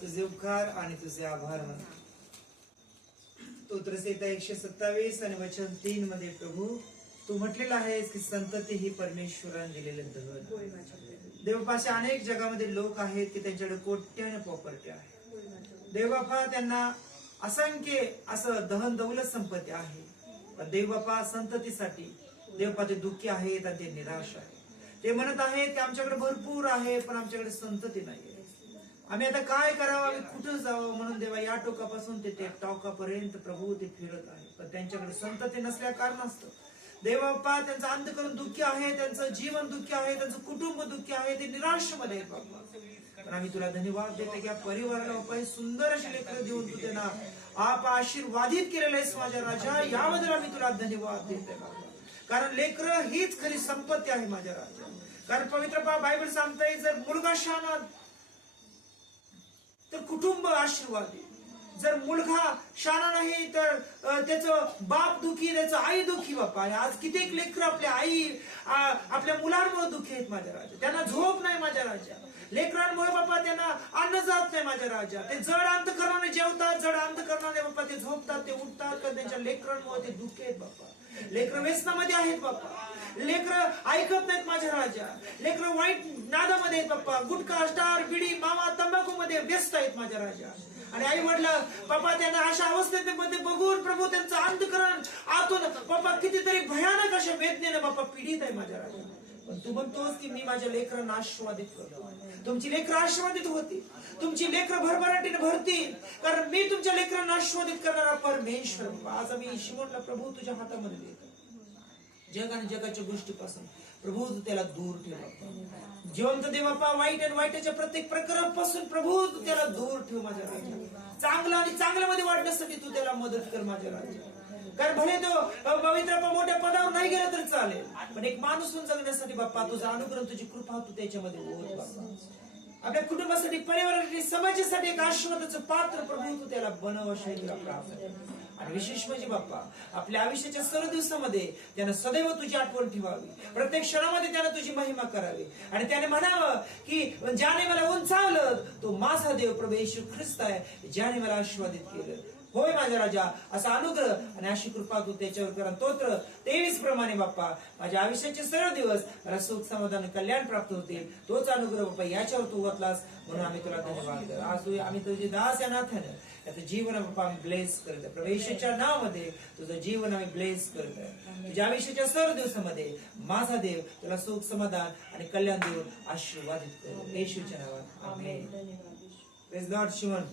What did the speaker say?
तुझे उपकार आणि तुझे आभार म्हणा. स्तोत्रसंहिता 127 आणि वचन 3 मध्ये प्रभू तू म्हटलेला आहेस की संतती ही परमेश्वराने दिलेले धन. देवबापाचे अनेक जगामध्ये लोक आहेत की त्यांच्याकडे कोट्याने प्रॉपर्टी आहे. देवबापा त्यांना असंख्य असं दहन दौलत संपत्ती आहे. पण देवबापा संततीसाठी देवबापा ते दुःखी आहेत आणि ते निराश आहे. ते म्हणत आहेत की आमच्याकडे भरपूर आहे पण आमच्याकडे संतती नाहीये. आम्ही आता काय करावं, आम्ही कुठं जावं. म्हणून देवा या टोकापासून ते टोकापर्यंत प्रभू ते फिरत आहे. पण त्यांच्याकडे संतती नसल्या कारणास्तव देवबापा त्यांचं अंतःकरण दुःखी आहे, त्यांचं जीवन दुःखी आहे, त्यांचं कुटुंब दुःखी आहे, ते निराशमध्ये आहेत बाबा. पण आम्ही तुला धन्यवाद देतो की या परिवाराला बाबा सुंदर अशी लेकरं देऊन तू त्यांना आप आशीर्वादित केलेलं आहेस माझ्या राजा. याबद्दल आम्ही तुला धन्यवाद देतोय बाबा. कारण लेकरं हीच खरी संपत्ती आहे माझ्या राजा. कारण पवित्र बायबल सांगताय जर मुलगा शहाणा तर कुटुंब आशीर्वादी, जर मुलगा शहाणा नाही तर त्याचं बाप दुखी, त्याचं आई दुखी बापा. आज कित्येक लेकर आपल्या आई आपल्या मुलांमुळे दुखी आहेत माझ्या राजा. त्यांना झोप नाही माझ्या राजा. लेकरांमुळे बापा त्यांना अन्न जात नाही माझ्या राजा. ते जड अंतःकरणाने जेवतात, जड अंतःकरणाने बापा ते झोपतात, ते उठतात. तर त्यांच्या लेकरांमुळे ते दुःखी आहेत बापा. लेकर व्यसनामध्ये आहेत बाप्पा. लेकर ऐकत नाहीत माझ्या राजा. लेकर वाईट नादामध्ये आहेत बाप्पा. गुटखा, स्टार, बिडी, मावा, तंबाखू मध्ये व्यस्त आहेत माझ्या राजा. आणि आई वडील बाप्पा त्यांना अशा अवस्थेमध्ये बघून प्रभू त्यांचं अंतःकरण आतून बाप्पा कितीतरी भयानक अशा वेदनेने बाप्पा पीडित आहे माझ्या राजा. पण तू म्हणतोस की मी माझ्या लेकरांना आशीर्वादित करतो. तुमची लेकरं आशीर्वादित होती, तुमची लेकरं भरभराटीने भरतील. कारण मी तुमच्या लेकरांना आशीर्वादित करणारा परमेश्वर. आज आम्ही शिमोनला प्रभू तुझ्या हातामध्ये देतो. जग आणि जगाच्या गोष्टीपासून प्रभू तू त्याला दूर ठेव. जिवंत देवापा वाईट आणि वाईटाच्या प्रत्येक प्रकारापासून प्रभू तू त्याला दूर ठेव माझ्या राजा. चांगलं आणि चांगल्यामध्ये वाढण्यासाठी तू त्याला मदत कर माझ्या राजा. कारण भले तो पवित्र मोठ्या पदावर नाही गेला तर चालेल, पण एक माणूस म्हणून जगण्यासाठी बाप्पा तुझा अनुग्रह, तुझी कृपा तू त्याच्यामध्ये ओत बाप्पा. आपल्या कुटुंबासाठी, परिवारासाठी, समाजासाठी एक आशीर्वादाचं पात्र प्रभू तू त्याला बनव अशी तुला प्रार्थना. आणि विशेष म्हणजे बाप्पा आपल्या आयुष्याच्या सर्व दिवसामध्ये त्यानं सदैव तुझी आठवण ठेवावी. प्रत्येक क्षणामध्ये त्यानं तुझी महिमा करावी आणि त्याने म्हणावं की ज्याने मला उंचावलं तो माझा देव प्रभू येशू ख्रिस्त आहे, ज्याने मला आशीर्वादित केलं. होय माझ्या राजा, असा अनुग्रह आणि अशी कृपा तू त्याच्यावर करा. स्तोत्र 23 प्रमाणे बाप्पा माझ्या आयुष्याचे सर्व दिवस मला सुख, समाधान, कल्याण प्राप्त होतील. तोच अनुग्रह बाप्पा याच्यावर तू ओतलास म्हणून आम्ही तुला धन्यवाद देतो. आज आम्ही तुझे दास या नाथानं याचं जीवन बाप्पा आम्ही ब्लेस करत आहे. प्रभू येशूच्या नावामध्ये तुझं जीवन आम्ही ब्लेस करत आहे. तुझ्या आयुष्याच्या सर्व दिवसामध्ये माझा देव तुला सुख, समाधान आणि कल्याण देऊन आशीर्वादित करू येशूच्या नावात. आमेन. Praise lord. शिमन.